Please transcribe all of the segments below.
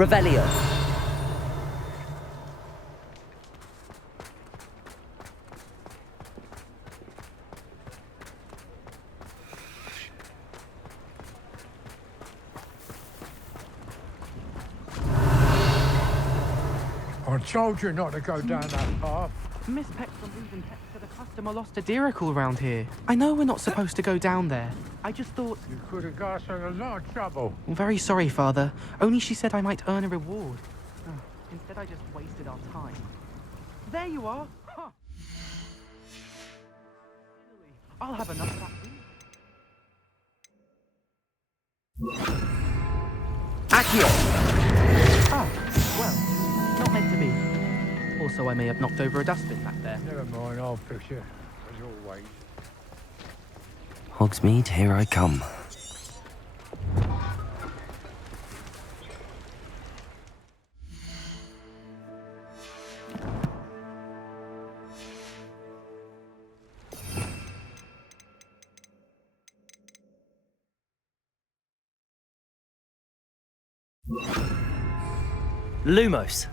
Revelio. I told you not to go down that path. Miss Peck from Reason Tech said a customer lost a deeracle around here. I know we're not supposed to go down there. I just thought... You could have got us in a lot of trouble. I'm very sorry, Father. Only she said I might earn a reward. Instead, I just wasted our time. There you are! Huh. I'll have enough of that. Accio. Ah, well, not meant to be. Also, I may have knocked over a dustbin back there. Never mind, I'll fix it. As always. Hogsmeade, here I come. Lumos.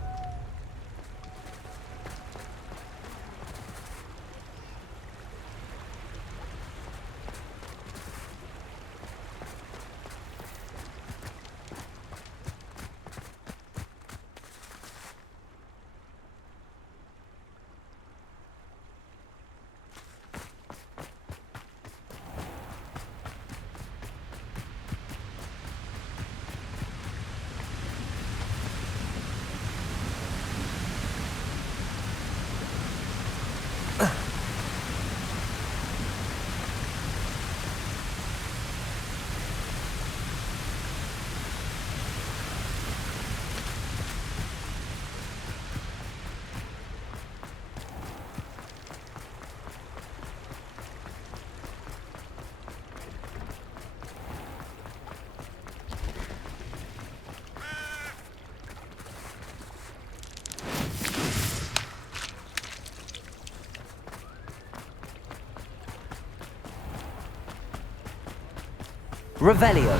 Revelio.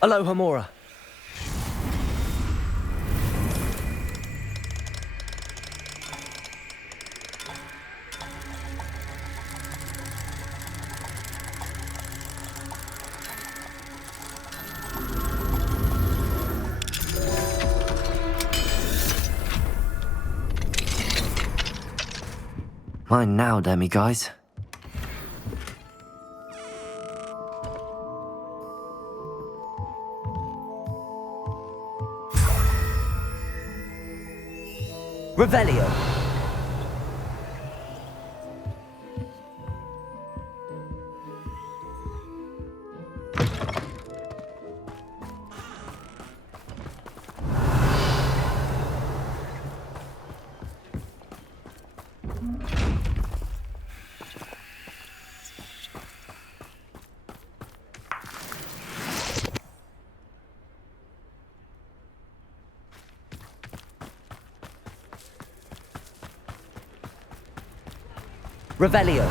Aloha Mora. Mine now, demi-guys. Revelio. Revelio.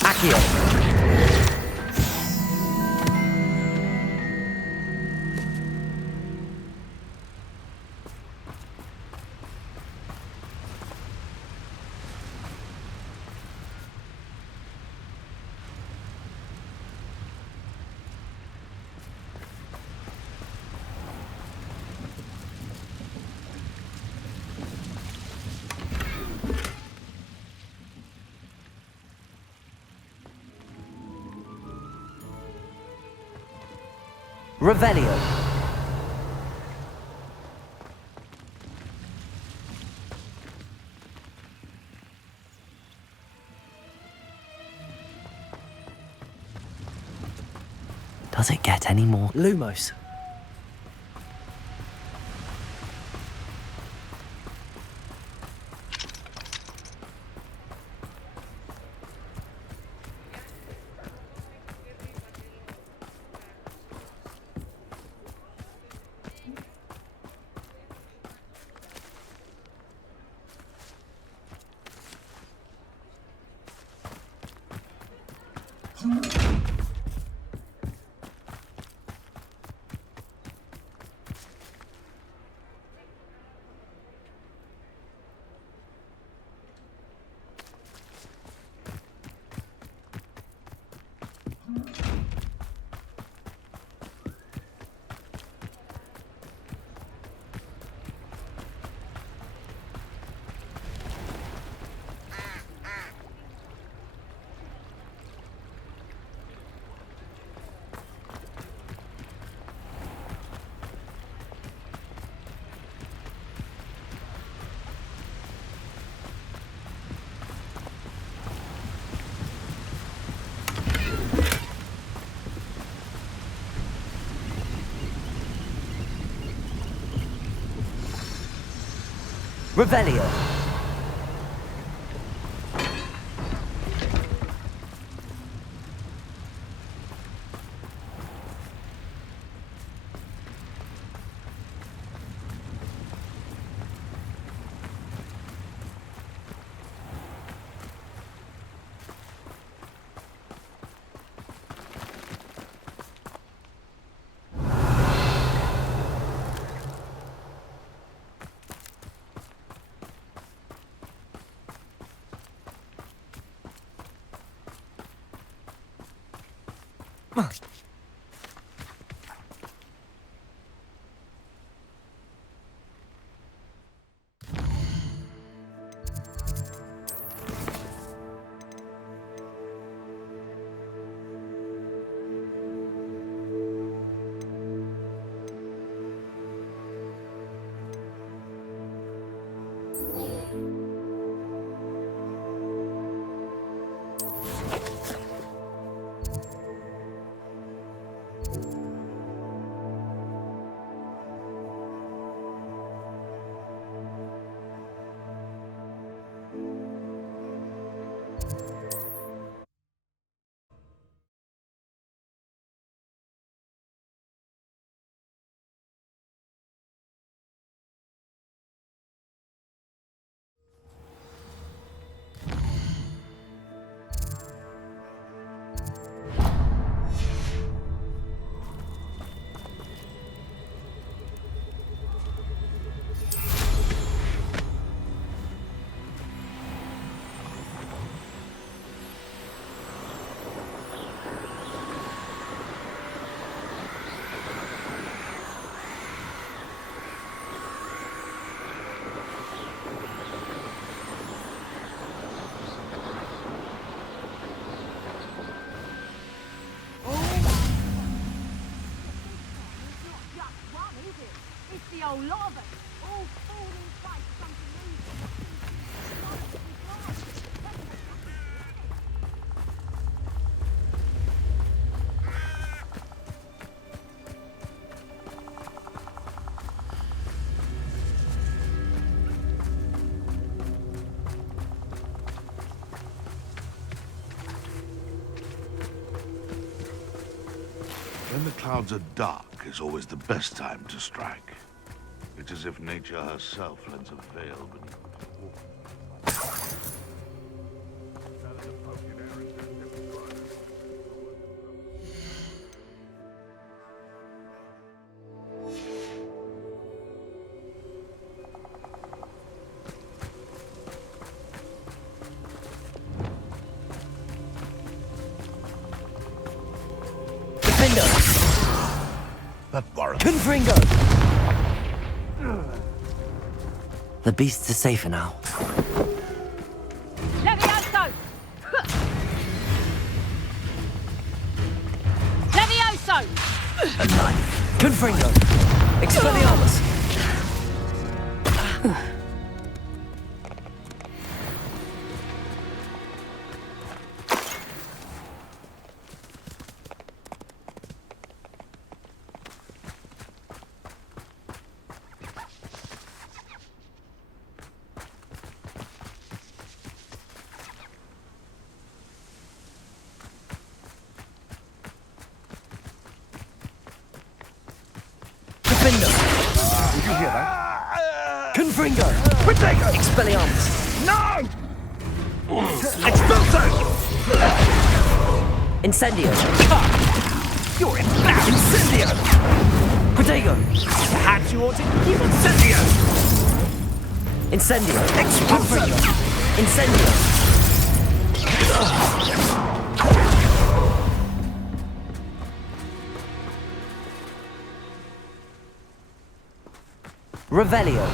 Accio. Revelio. Does it get any more? Lumos. Revelio. The old lot of us, all falling fight something When the clouds are dark is always the best time to strike. It's as if nature herself lends a veil beneath the wall. Defender. That warrant. Confringo. The beasts are safer now. Levioso! Levioso! A knife. Confringo. Expelliarmus. Defender. Did you hear that? Confringo. Expelliarmus. No! Expulso! Incendio. You're embarrassed! Incendio! Protego. Perhaps you ought to keep Incendio! Incendio. Expulso! Incendio. Revelio.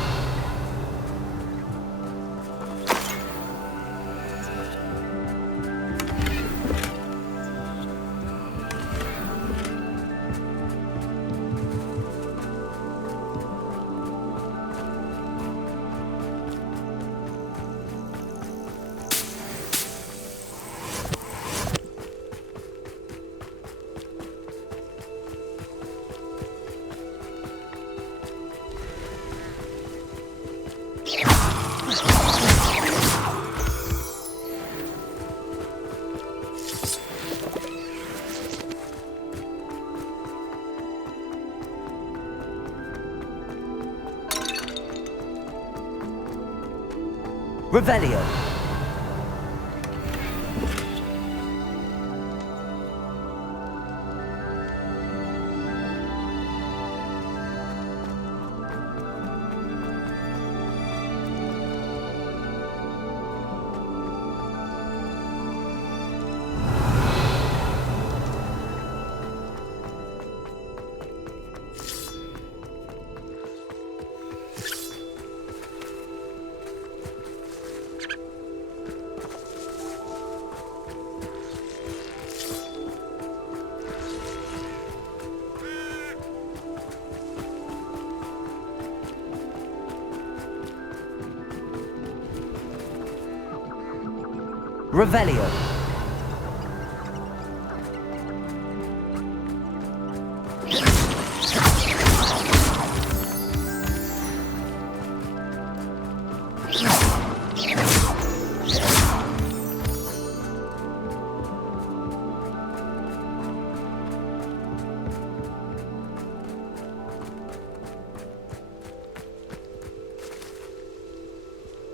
Revelio. Revelio.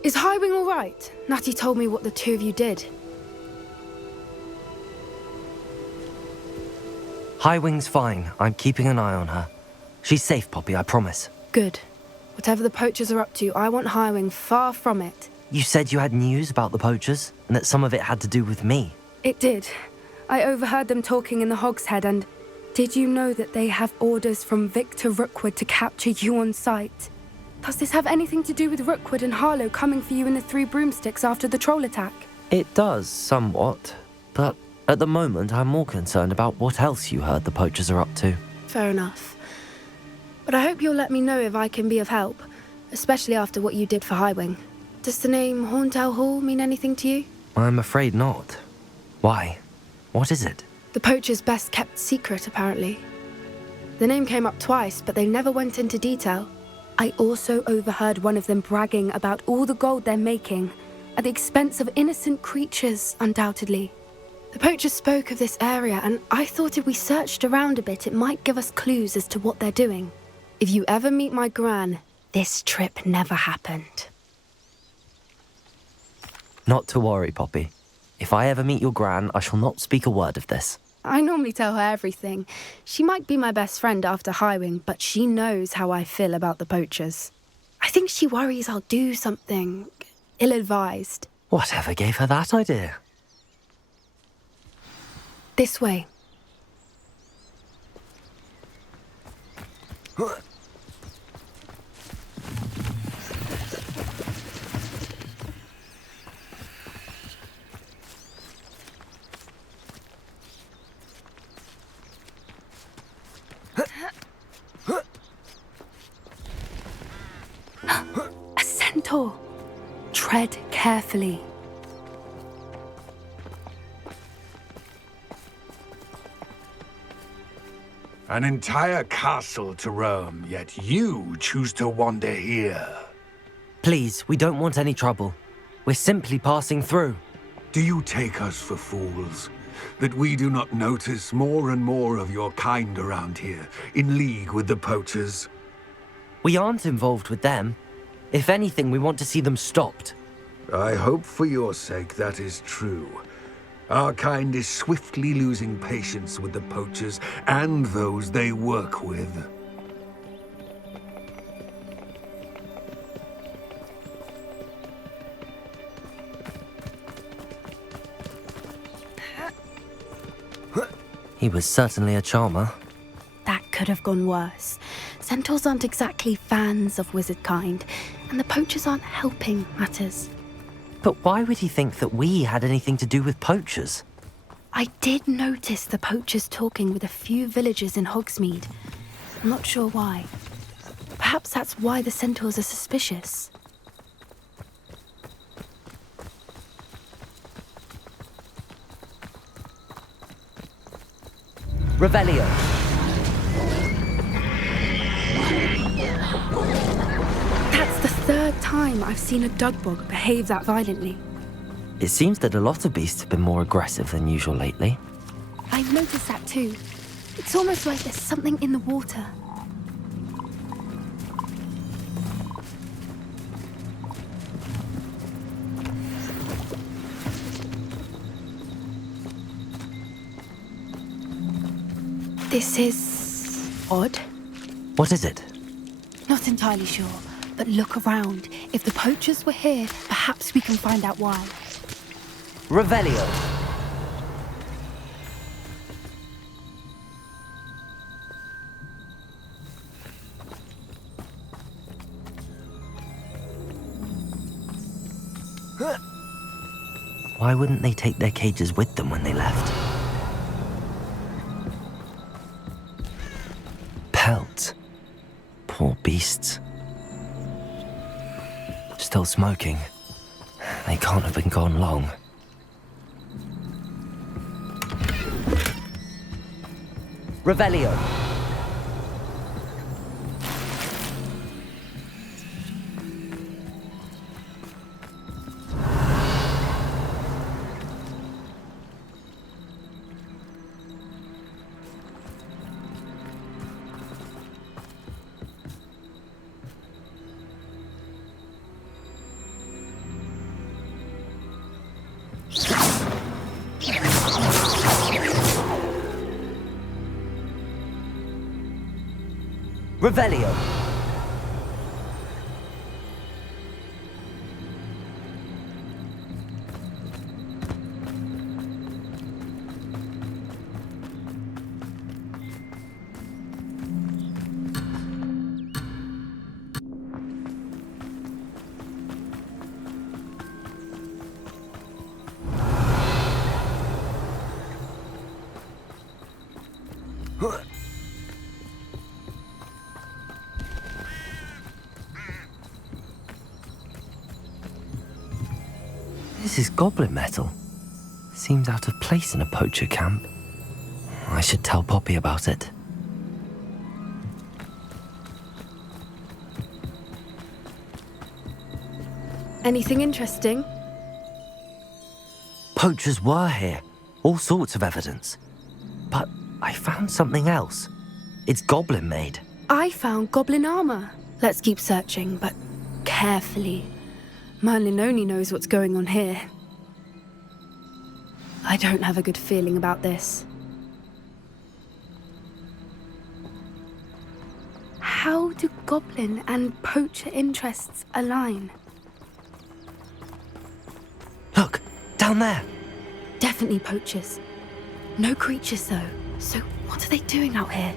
Is Highwing all right? Natty told me what the two of you did. Highwing's fine. I'm keeping an eye on her. She's safe, Poppy, I promise. Good. Whatever the poachers are up to, I want Highwing far from it. You said you had news about the poachers, and that some of it had to do with me. It did. I overheard them talking in the Hogshead, and did you know that they have orders from Victor Rookwood to capture you on sight? Does this have anything to do with Rookwood and Harlow coming for you in the Three Broomsticks after the troll attack? It does, somewhat. But at the moment, I'm more concerned about what else you heard the poachers are up to. Fair enough. But I hope you'll let me know if I can be of help, especially after what you did for Highwing. Does the name Horntail Hall mean anything to you? I'm afraid not. Why? What is it? The poacher's best kept secret, apparently. The name came up twice, but they never went into detail. I also overheard one of them bragging about all the gold they're making, at the expense of innocent creatures, undoubtedly. The poachers spoke of this area, and I thought if we searched around a bit, it might give us clues as to what they're doing. If you ever meet my gran, this trip never happened. Not to worry, Poppy. If I ever meet your gran, I shall not speak a word of this. I normally tell her everything. She might be my best friend after Highwing, but she knows how I feel about the poachers. I think she worries I'll do something ill-advised. Whatever gave her that idea? This way. A centaur. Tread carefully. An entire castle to roam, yet you choose to wander here. Please, we don't want any trouble. We're simply passing through. Do you take us for fools? That we do not notice more and more of your kind around here, in league with the poachers? We aren't involved with them. If anything, we want to see them stopped. I hope for your sake that is true. Our kind is swiftly losing patience with the poachers and those they work with. He was certainly a charmer. That could have gone worse. Centaurs aren't exactly fans of wizard kind, and the poachers aren't helping matters. But why would he think that we had anything to do with poachers? I did notice the poachers talking with a few villagers in Hogsmeade. I'm not sure why. Perhaps that's why the centaurs are suspicious. Revelio. That's the third time I've seen a dugbog behave that violently. It seems that a lot of beasts have been more aggressive than usual lately. I've noticed that too. It's almost like there's something in the water. This is odd. What is it? Not entirely sure, but look around. If the poachers were here, perhaps we can find out why. Revelio. Why wouldn't they take their cages with them when they left? Pelts. Poor beasts. Still smoking. They can't have been gone long. Revelio. Revelio. This is goblin metal. Seems out of place in a poacher camp. I should tell Poppy about it. Anything interesting? Poachers were here. All sorts of evidence. But I found something else. It's goblin made. I found goblin armor. Let's keep searching, but carefully. Merlin only knows what's going on here. I don't have a good feeling about this. How do goblin and poacher interests align? Look, down there. Definitely poachers. No creatures though. So what are they doing out here?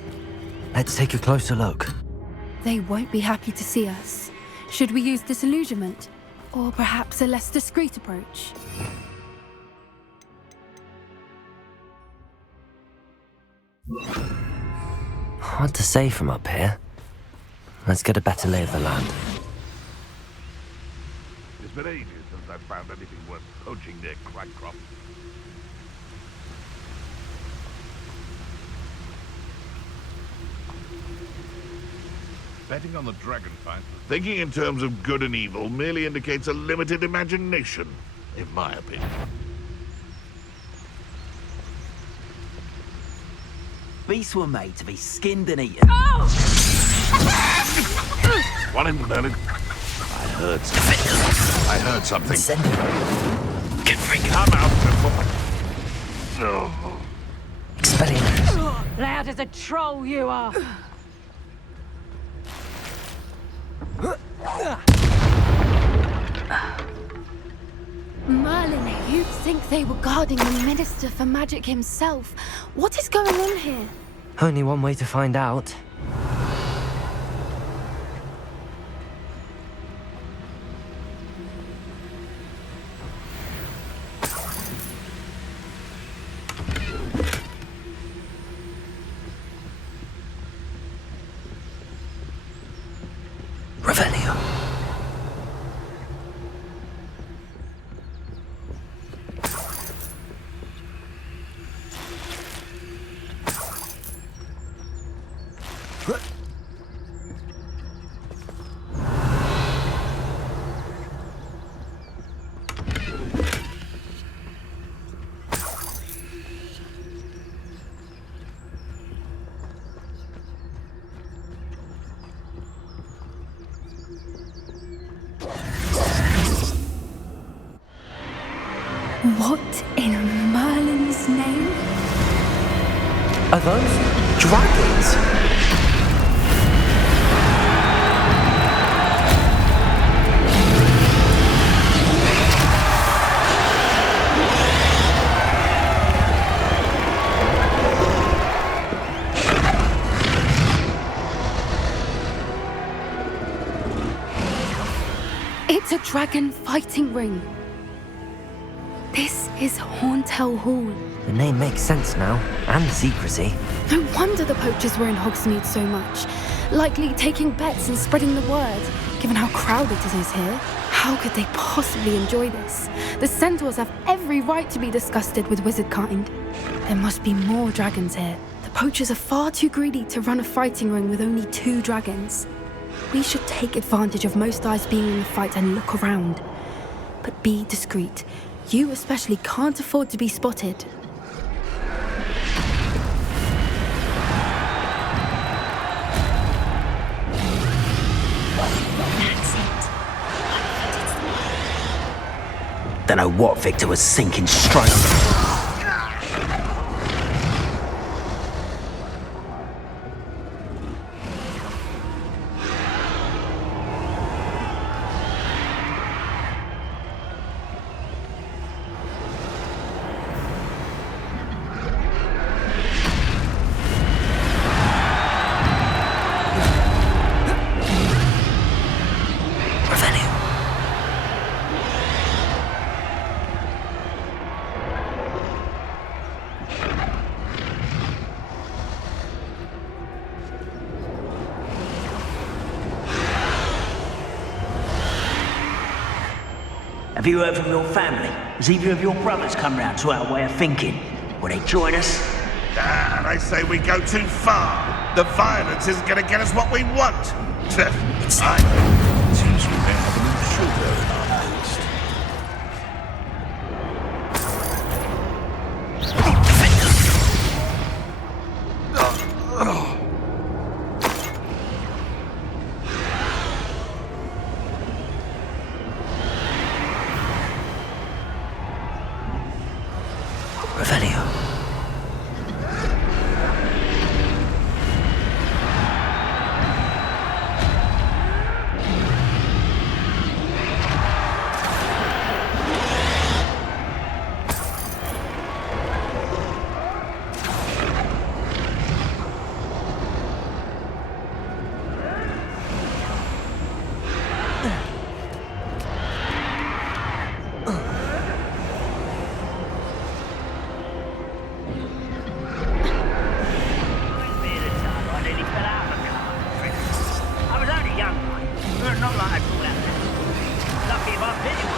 Let's take a closer look. They won't be happy to see us. Should we use disillusionment? Or perhaps a less discreet approach? Hard to say from up here. Let's get a better lay of the land. It's been ages since I've found anything worth poaching near Crackcroft. Betting on the dragon fight. Thinking in terms of good and evil merely indicates a limited imagination, in my opinion. Beasts were made to be skinned and eaten. One in Merlin. I heard something. I heard something. Send it. Get free. Come out before. Loud as a troll you are. Merlin, you'd think they were guarding the Minister for Magic himself. What is going on here? Only one way to find out. Revelio. What in Merlin's name? Are those dragons? It's a dragon fighting ring. This is Horntail Hall. The name makes sense now, and the secrecy. No wonder the poachers were in Hogsmeade so much. Likely taking bets and spreading the word, given how crowded it is here. How could they possibly enjoy this? The centaurs have every right to be disgusted with wizard kind. There must be more dragons here. The poachers are far too greedy to run a fighting ring with only 2 dragons. We should take advantage of most eyes being in the fight and look around. But be discreet. You especially can't afford to be spotted. Don't know what Victor was sinking straight. Have you heard from your family? Has either of your brothers come round to our way of thinking? Will they join us? They say we go too far. The violence isn't going to get us what we want. It seems we may have an intruder in our midst. Revelio.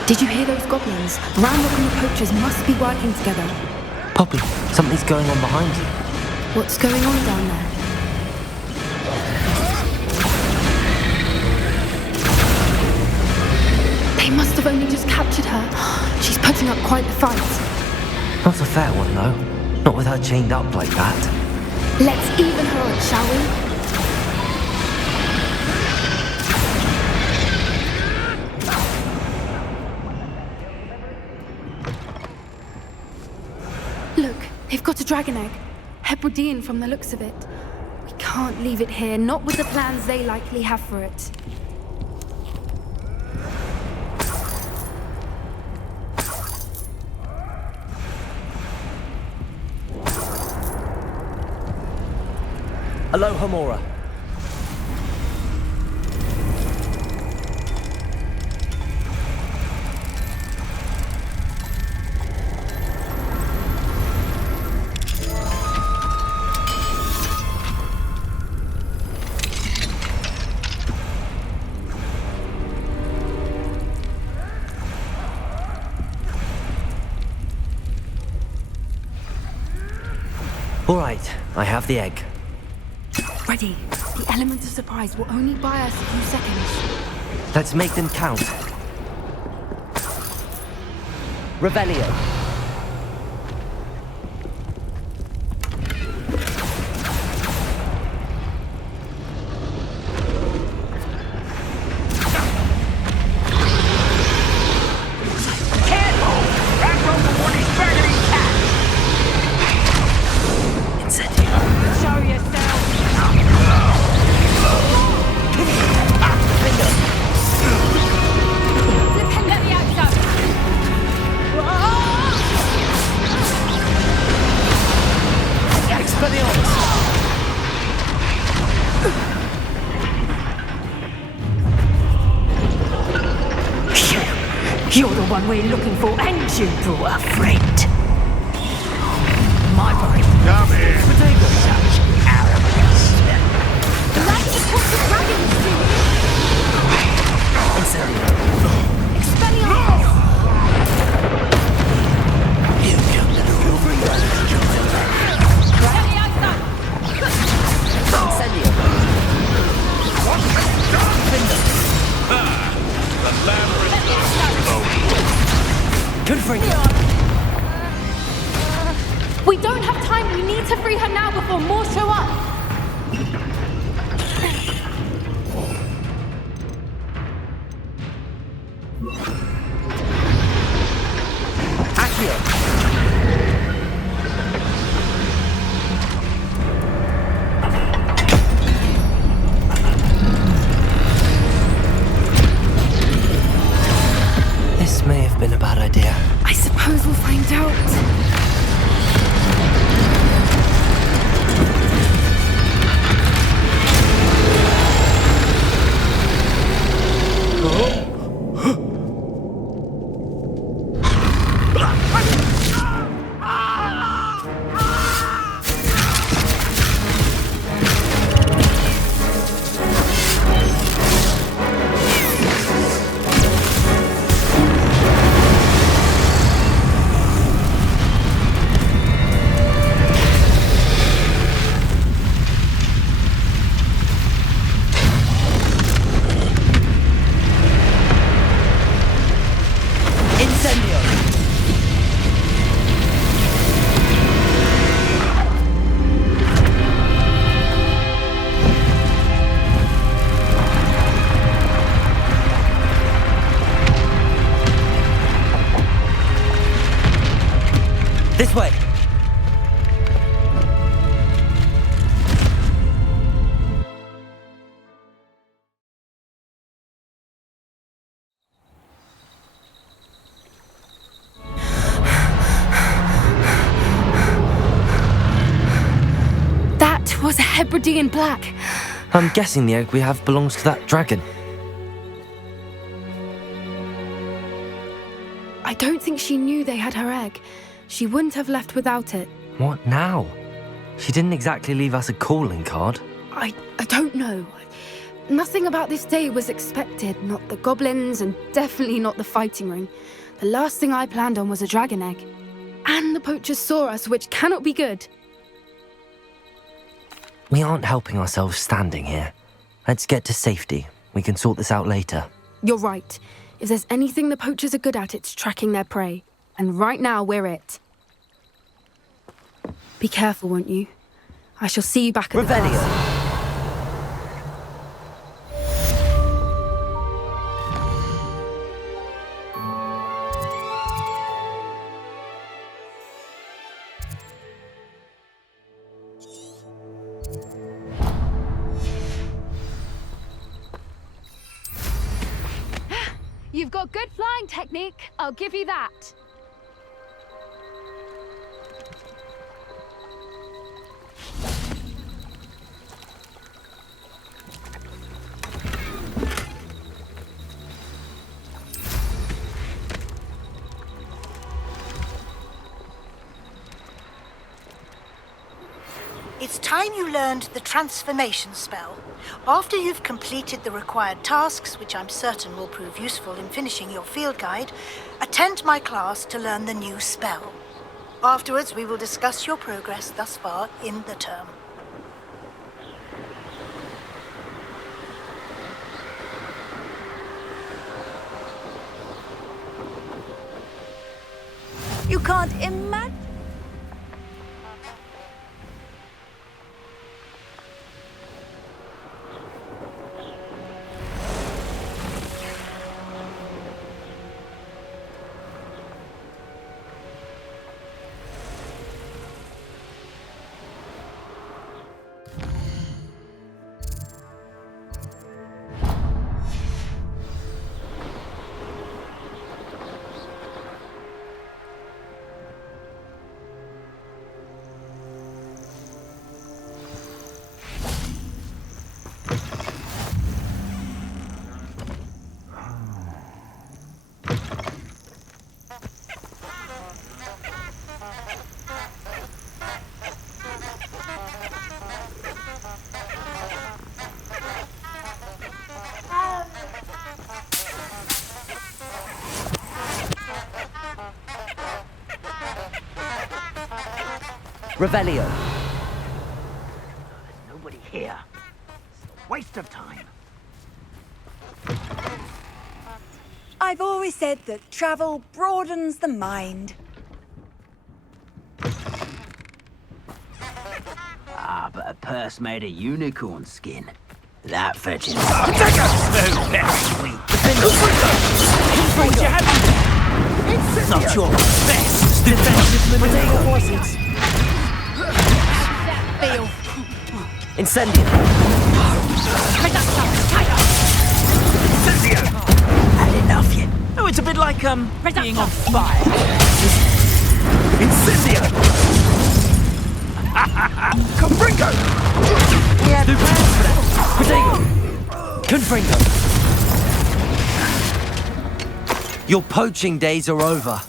Did you hear those goblins? Ranrock and the poachers must be working together. Poppy, something's going on behind you. What's going on down there? They must have only just captured her. She's putting up quite the fight. Not a fair one, though. Not with her chained up like that. Let's even her on, shall we? Look, they've got a dragon egg. Hebridean from the looks of it. We can't leave it here, not with the plans they likely have for it. Aloha Mora. All right, I have the egg. Ready. The element of surprise will only buy us a few seconds. Let's make them count. Revelio. Show yourself. Depend on the outside. You're the one we're looking for, and you brought a friend. My boy. Come here. Such arrogance. Like to talk to dragons, do you? Expelliarmus! Get the outside. We don't have time. We need to free her now before more show up. This may have been a bad idea. I suppose we'll find out. This way. That was a Hebridean black. I'm guessing the egg we have belongs to that dragon. I don't think she knew they had her egg. She wouldn't have left without it. What now? She didn't exactly leave us a calling card. I don't know. Nothing about this day was expected. Not the goblins, and definitely not the fighting ring. The last thing I planned on was a dragon egg. And the poachers saw us, which cannot be good. We aren't helping ourselves standing here. Let's get to safety. We can sort this out later. You're right. If there's anything the poachers are good at, it's tracking their prey. And right now, we're it. Be careful, won't you? I shall see you back at the Revelio. castle. You've got good flying technique, I'll give you that. It's time you learned the transformation spell. After you've completed the required tasks, which I'm certain will prove useful in finishing your field guide, attend my class to learn the new spell. Afterwards, we will discuss your progress thus far in the term. You can't imagine. Revelio. There's nobody here. It's a waste of time. I've always said that travel broadens the mind. Ah, but a purse made of unicorn skin. That fetches. Not your best defensive maneuver, was it? Incendio. Had enough yet? Oh, it's a bit like being on fire. Incendio. Confringo. We had plans for that. Protego. Confringo. Your poaching days are over.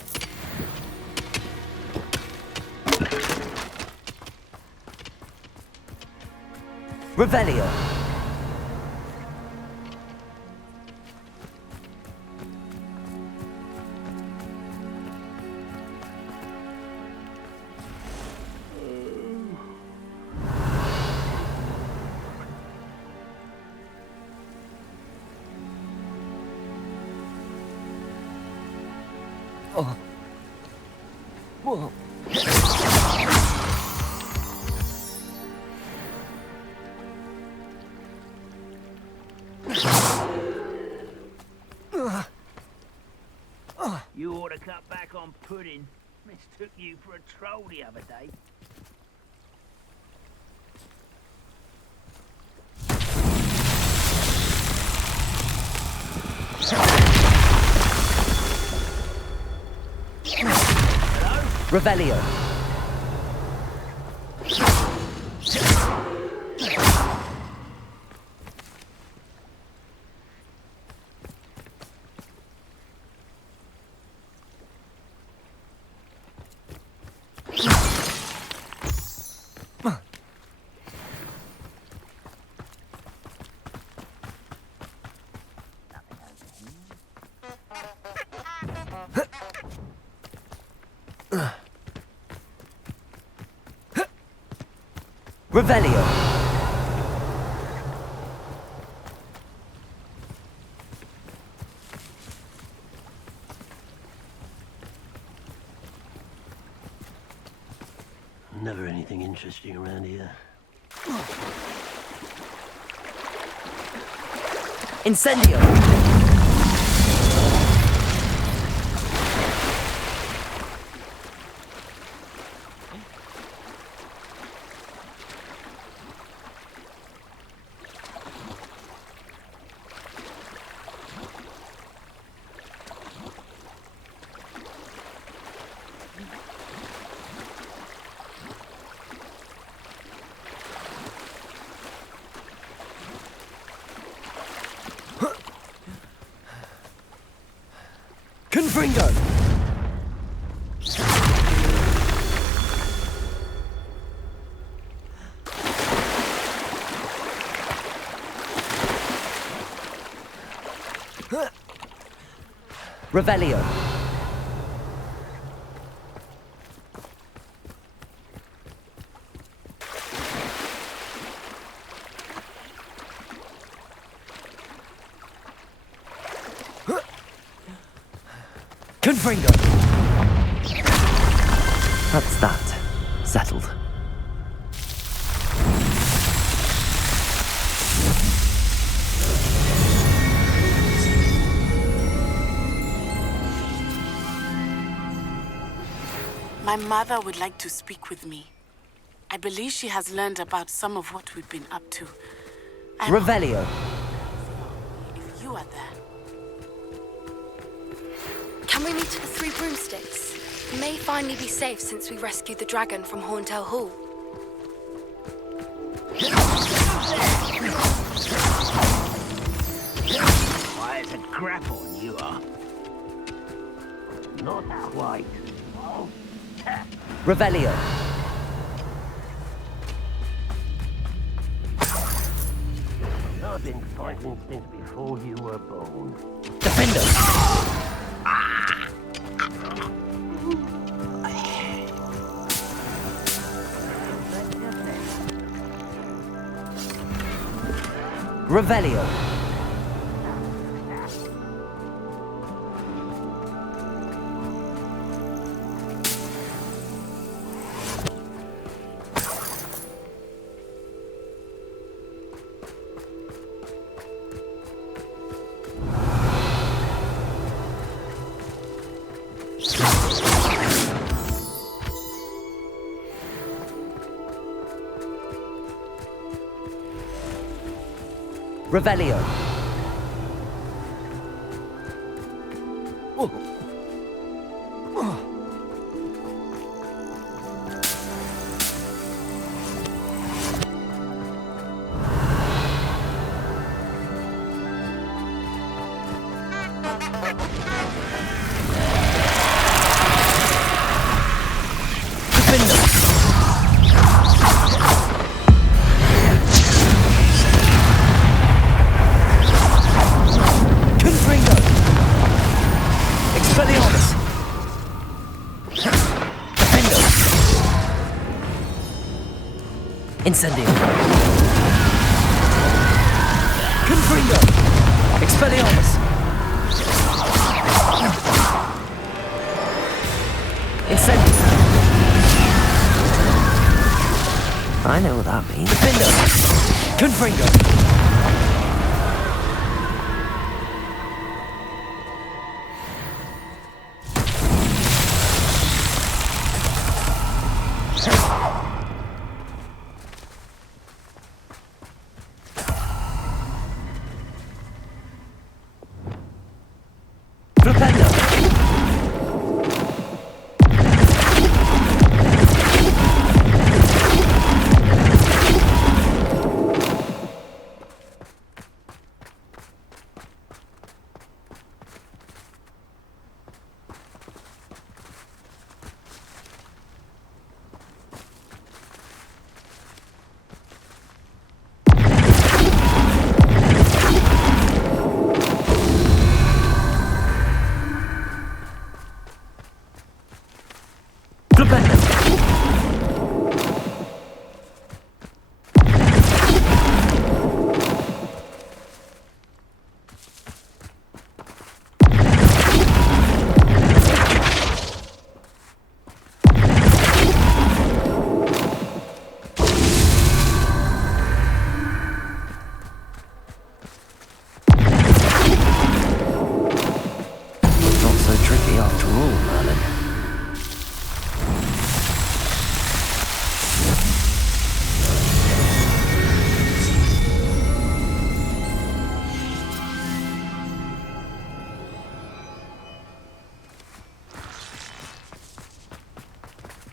Revelio. Oh. Whoa. You ought to cut back on pudding. Mistook you for a troll the other day. Revelio. Revelio. Never anything interesting around here. Incendio. Confringo! Revelio. Confringo. That's that. Settled. My mother would like to speak with me. I believe she has learned about some of what we've been up to. Revelio. If you are there. Can we meet at the Three Broomsticks? We may finally be safe since we rescued the dragon from Horntail Hall. Why is a grapple you are? Not quite. Revelio. I've been fighting since before you were born. Defender. Revelio. Revelio. Incendio. Confringo. Expelliarmus. Incendio. I know what that means. Defender. Confringo.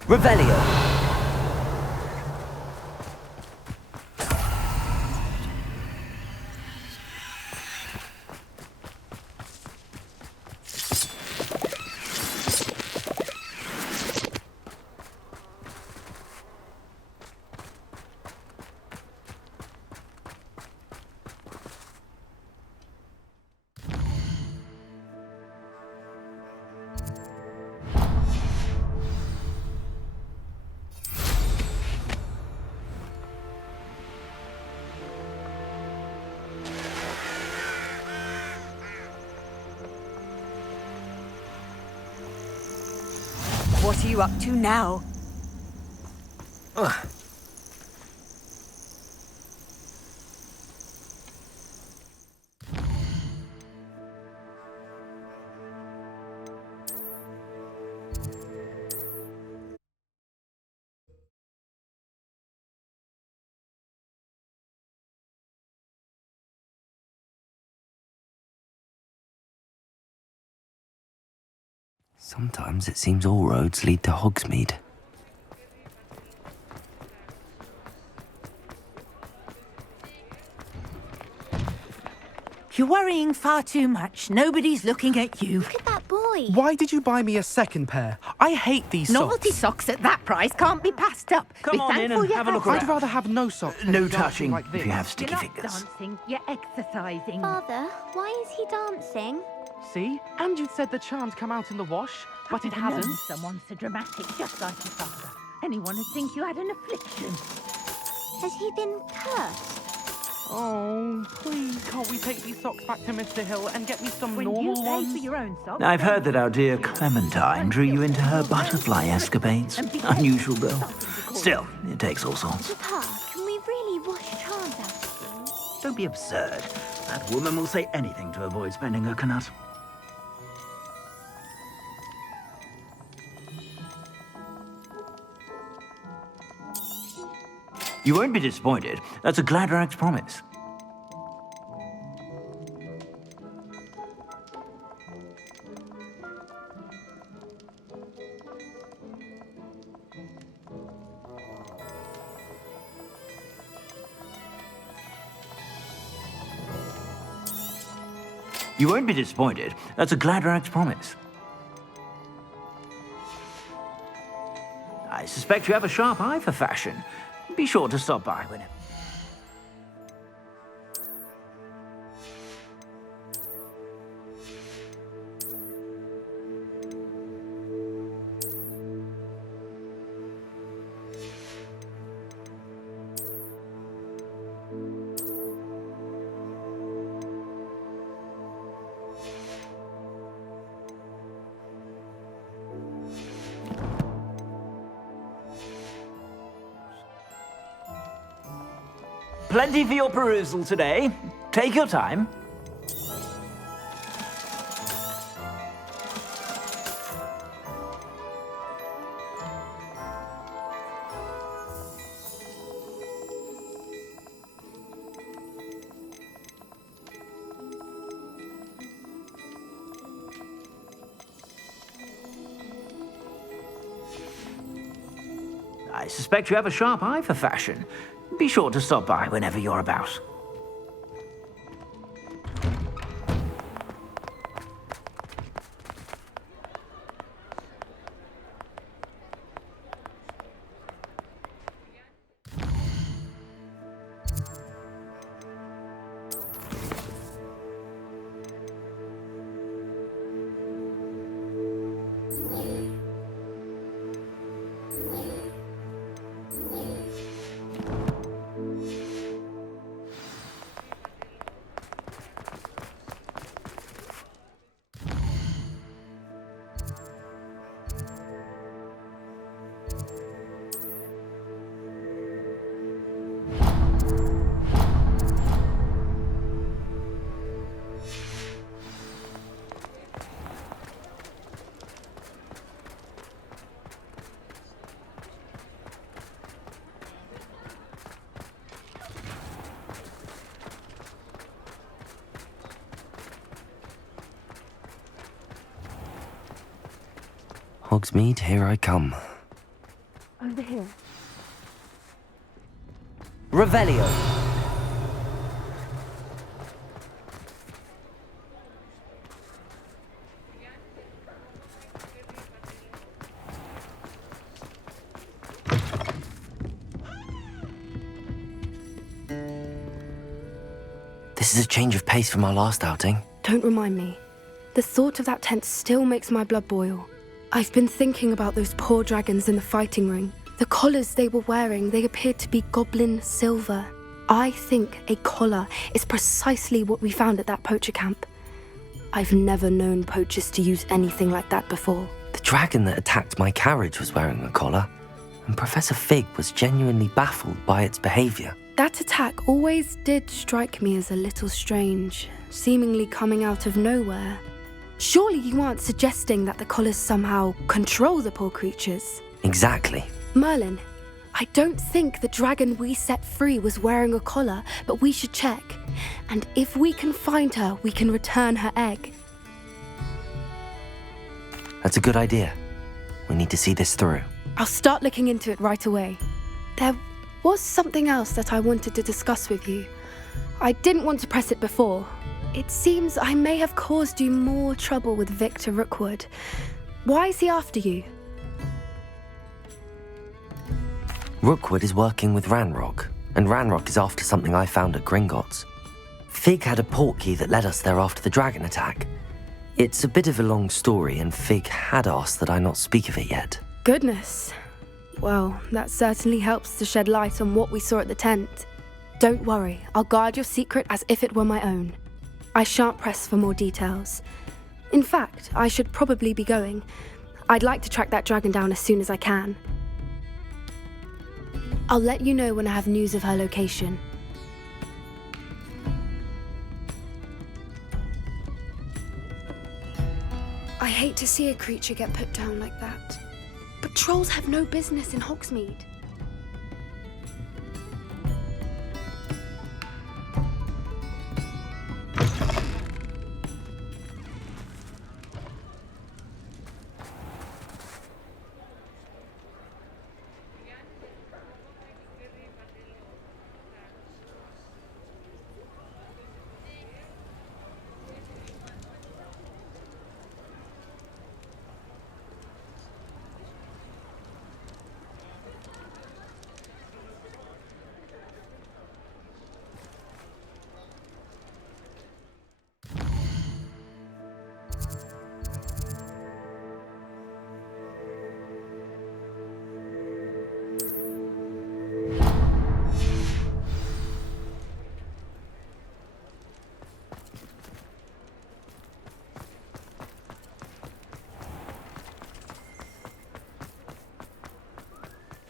Revelio. What are you up to now? Sometimes it seems all roads lead to Hogsmeade. You're worrying far too much. Nobody's looking at you. Look at that boy. Why did you buy me a second pair? I hate these Novelty socks. socks at that price can't be passed up. Come Be on in thankful and you have a look I'd around. rather have no socks. than No dancing touching like this. if you have sticky You're not fingers. dancing, you're exercising. Father, why is he dancing? See? And you'd said the charm'd come out in the wash, but it I've hasn't. known someone so dramatic, just like your father. Anyone would think you had an affliction. Has he been cursed? Oh, please, can't we take these socks back to Mr. Hill and get me some When you normal pay ones? for your own socks... I've heard that our dear Clementine drew you into her butterfly escapades. Unusual, though. Still, it takes all sorts. Papa, can we really wash charms out of things? Don't be absurd. That woman will say anything to avoid spending her knut. You won't be disappointed. That's a Gladrax promise. You won't be disappointed. That's a Gladrax promise. I suspect you have a sharp eye for fashion. Be sure to stop by whenever. Plenty for your perusal today. Take your time. I suspect you have a sharp eye for fashion. Be sure to stop by whenever you're about. Hogsmeade, here I come. Over here. Revelio. This is a change of pace from our last outing. Don't remind me. The thought of that tent still makes my blood boil. I've been thinking about those poor dragons in the fighting ring. The collars they were wearing, they appeared to be goblin silver. I think a collar is precisely what we found at that poacher camp. I've never known poachers to use anything like that before. The dragon that attacked my carriage was wearing a collar, and Professor Fig was genuinely baffled by its behavior. That attack always did strike me as a little strange, seemingly coming out of nowhere. Surely you aren't suggesting that the collars somehow control the poor creatures? Exactly. Merlin, I don't think the dragon we set free was wearing a collar, but we should check. And if we can find her, we can return her egg. That's a good idea. We need to see this through. I'll start looking into it right away. There was something else that I wanted to discuss with you. I didn't want to press it before. It seems I may have caused you more trouble with Victor Rookwood. Why is he after you? Rookwood is working with Ranrock, and Ranrock is after something I found at Gringotts. Fig had a portkey that led us there after the dragon attack. It's a bit of a long story, and Fig had asked that I not speak of it yet. Goodness. Well, that certainly helps to shed light on what we saw at the tent. Don't worry, I'll guard your secret as if it were my own. I shan't press for more details. In fact, I should probably be going. I'd like to track that dragon down as soon as I can. I'll let you know when I have news of her location. I hate to see a creature get put down like that. But trolls have no business in Hogsmeade.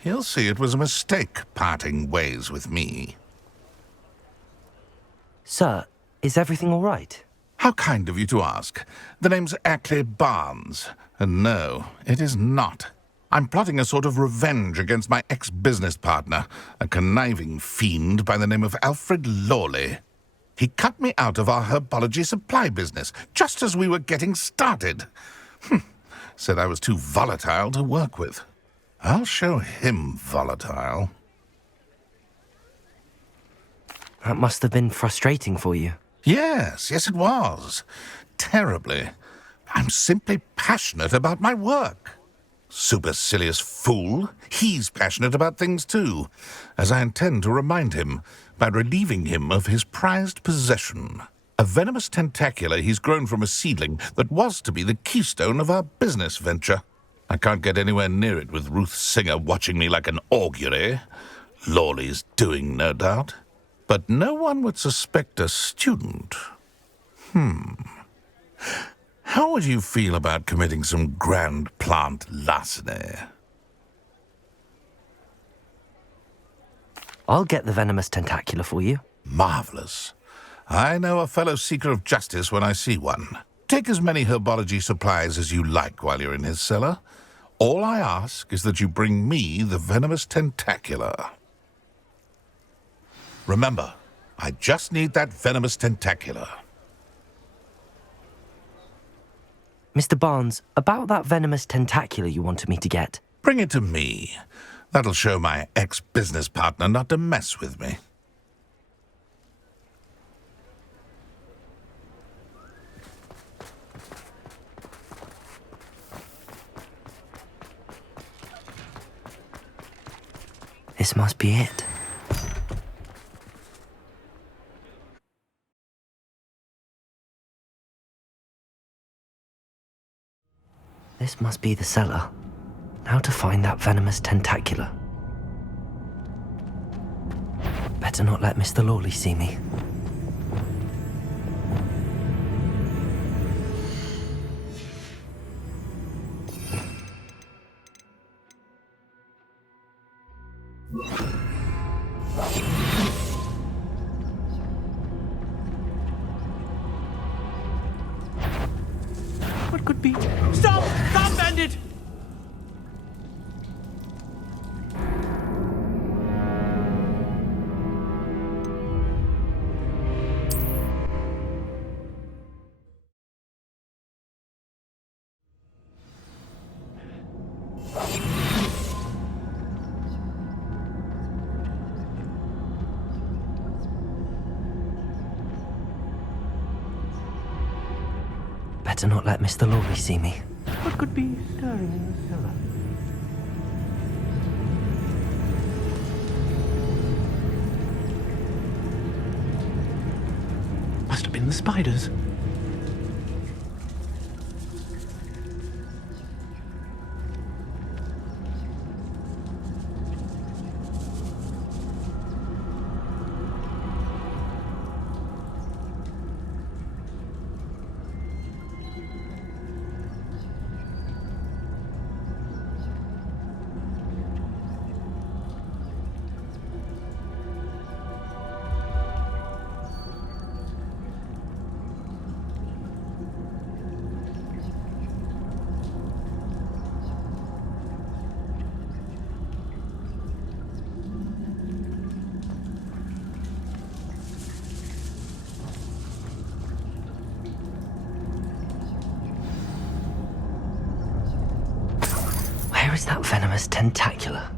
He'll see it was a mistake parting ways with me. Sir, is everything all right? How kind of you to ask. The name's Ackley Barnes. And no, it is not. I'm plotting a sort of revenge against my ex-business partner, a conniving fiend by the name of Alfred Lawley. He cut me out of our herbology supply business, just as we were getting started. Said I was too volatile to work with. I'll show him volatile. That must have been frustrating for you. Yes, it was. Terribly. I'm simply passionate about my work. Supercilious fool. He's passionate about things too, as I intend to remind him by relieving him of his prized possession. A venomous tentacula he's grown from a seedling that was to be the keystone of our business venture. I can't get anywhere near it with Ruth Singer watching me like an augury. Lawley's doing, no doubt. But no one would suspect a student. How would you feel about committing some grand plant larceny? I'll get the venomous tentacula for you. Marvelous. I know a fellow seeker of justice when I see one. Take as many herbology supplies as you like while you're in his cellar. All I ask is that you bring me the venomous tentacula. Remember, I just need that venomous tentacula. Mr. Barnes, about that venomous tentacula you wanted me to get. Bring it to me. That'll show my ex-business partner not to mess with me. This must be it. This must be the cellar. Now to find that venomous tentacula. Better not let Mr. Lawley see me. What could be? Stop! Stop, bandit! Better not let Mr. Lawley see me. What could be stirring in the cellar? Must have been the spiders. Where is that venomous tentacula?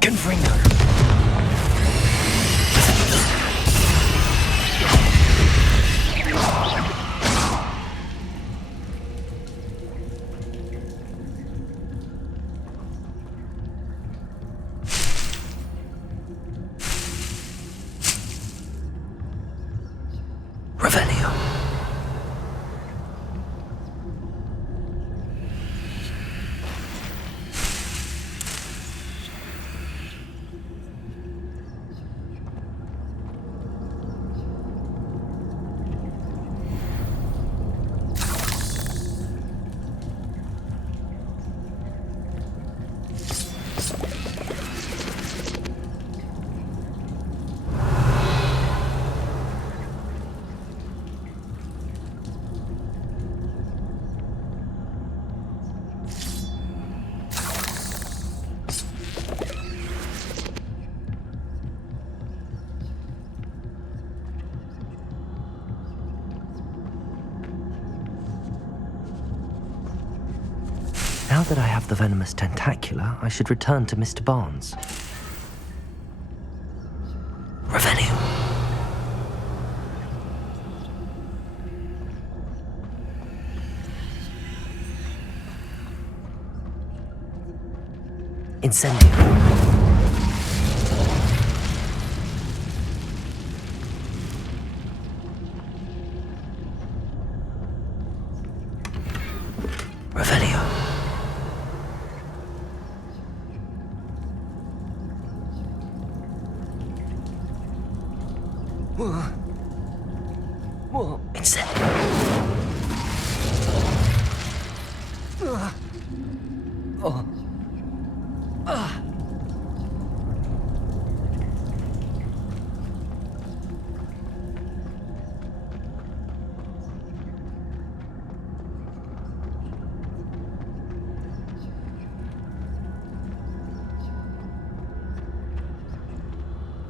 Confringo! Revelio. Now that I have the venomous tentacula, I should return to Mr. Barnes. Revelio. Incendio. Revelio. Incendio.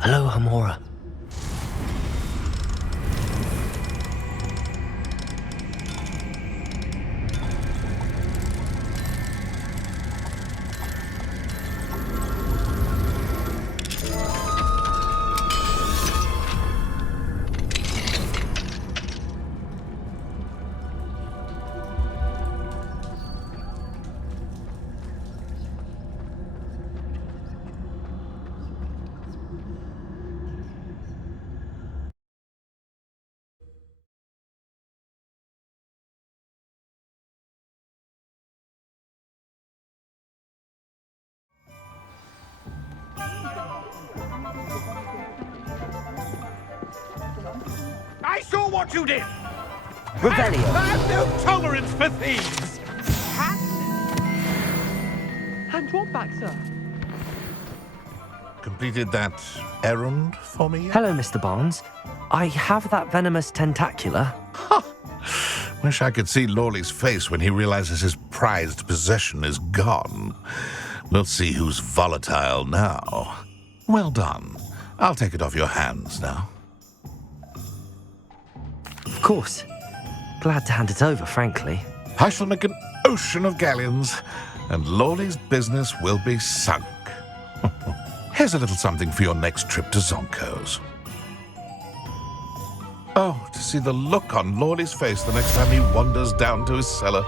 Hello, Hamora. I saw what you did! Revelio. I have no tolerance for thieves! Hand drawn back, sir. Completed that errand for me? Hello, Mr. Barnes. I have that venomous tentacula. Wish I could see Lawley's face when he realizes his prized possession is gone. We'll see who's volatile now. Well done. I'll take it off your hands now. Of course. Glad to hand it over, frankly. I shall make an ocean of galleons, and Lawley's business will be sunk. Here's a little something for your next trip to Zonko's. Oh, to see the look on Lawley's face the next time he wanders down to his cellar.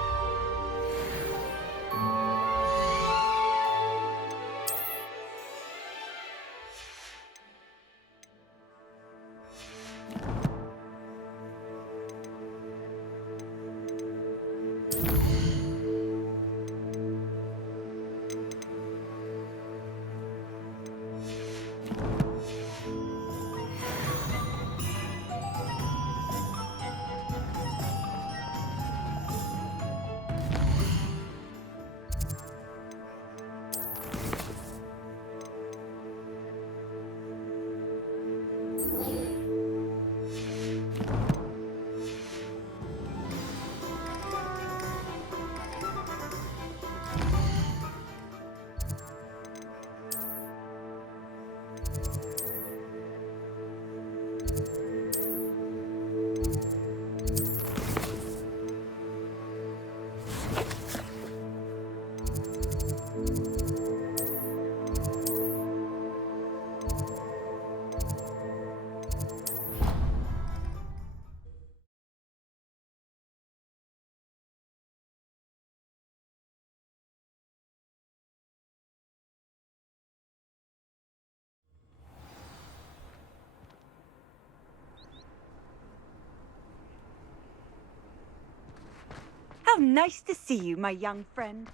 How nice to see you, my young friend.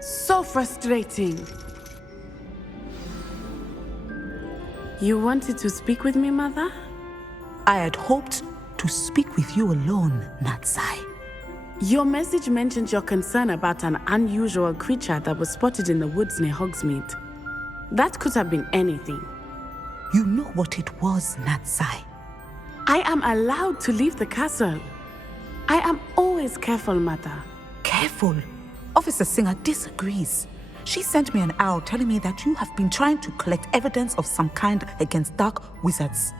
So frustrating. You wanted to speak with me, Mother? I had hoped to speak with you alone, Natsai. Your message mentioned your concern about an unusual creature that was spotted in the woods near Hogsmeade. That could have been anything. You know what it was, Natsai. I am allowed to leave the castle. I am always careful, Mother. Careful? Officer Singer disagrees. She sent me an owl telling me that you have been trying to collect evidence of some kind against dark wizards.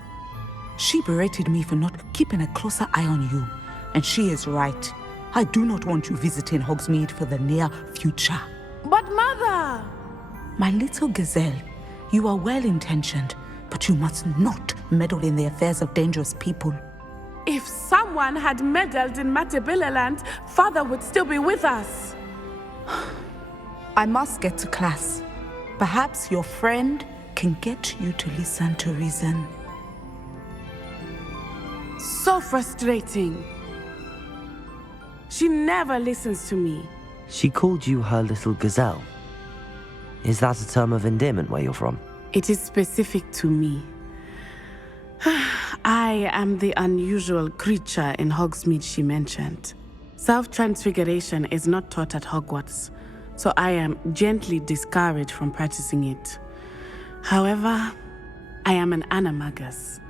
She berated me for not keeping a closer eye on you, and she is right. I do not want you visiting Hogsmeade for the near future. But Mother! My little gazelle, you are well-intentioned, but you must not meddle in the affairs of dangerous people. If someone had meddled in Matabeleland, Father would still be with us. I must get to class. Perhaps your friend can get you to listen to reason. So frustrating. She never listens to me. She called you her little gazelle. Is that a term of endearment where you're from? It is specific to me. I am the unusual creature in Hogsmeade she mentioned. Self-transfiguration is not taught at Hogwarts, so I am gently discouraged from practicing it. However, I am an animagus,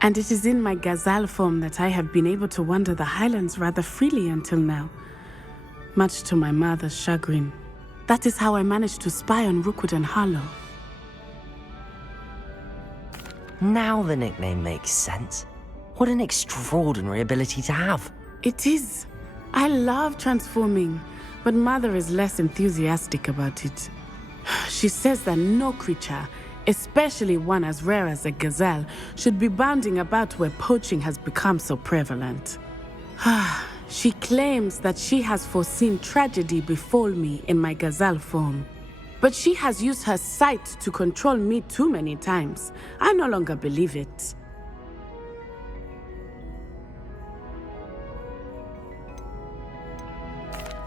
and it is in my gazelle form that I have been able to wander the Highlands rather freely until now, much to my mother's chagrin. That is how I managed to spy on Rookwood and Harlow. Now the nickname makes sense. What an extraordinary ability to have. It is. I love transforming, but Mother is less enthusiastic about it. She says that no creature, especially one as rare as a gazelle, should be bounding about where poaching has become so prevalent. She claims that she has foreseen tragedy befall me in my gazelle form. But she has used her sight to control me too many times. I no longer believe it.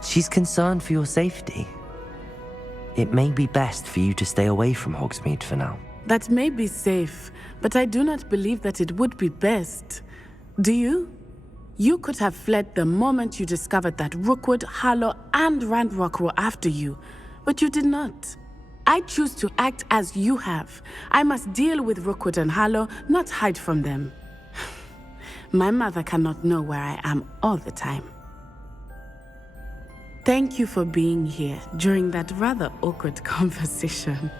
She's concerned for your safety. It may be best for you to stay away from Hogsmeade for now. That may be safe, but I do not believe that it would be best. Do you? You could have fled the moment you discovered that Rookwood, Harlow, and Ranrock were after you, but you did not. I choose to act as you have. I must deal with Rookwood and Harlow, not hide from them. My mother cannot know where I am all the time. Thank you for being here during that rather awkward conversation.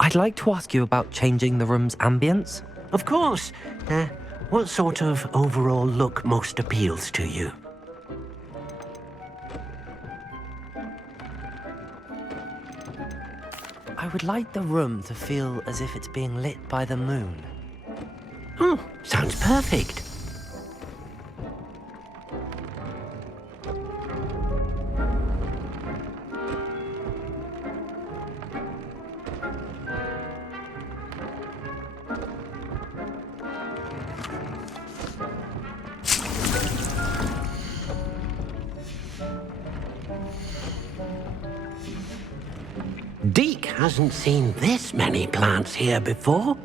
I'd like to ask you about changing the room's ambience. Of course. What sort of overall look most appeals to you? I would like the room to feel as if it's being lit by the moon. Oh, sounds perfect. Deke hasn't seen this many plants here before.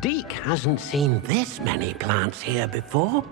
Deke hasn't seen this many plants here before.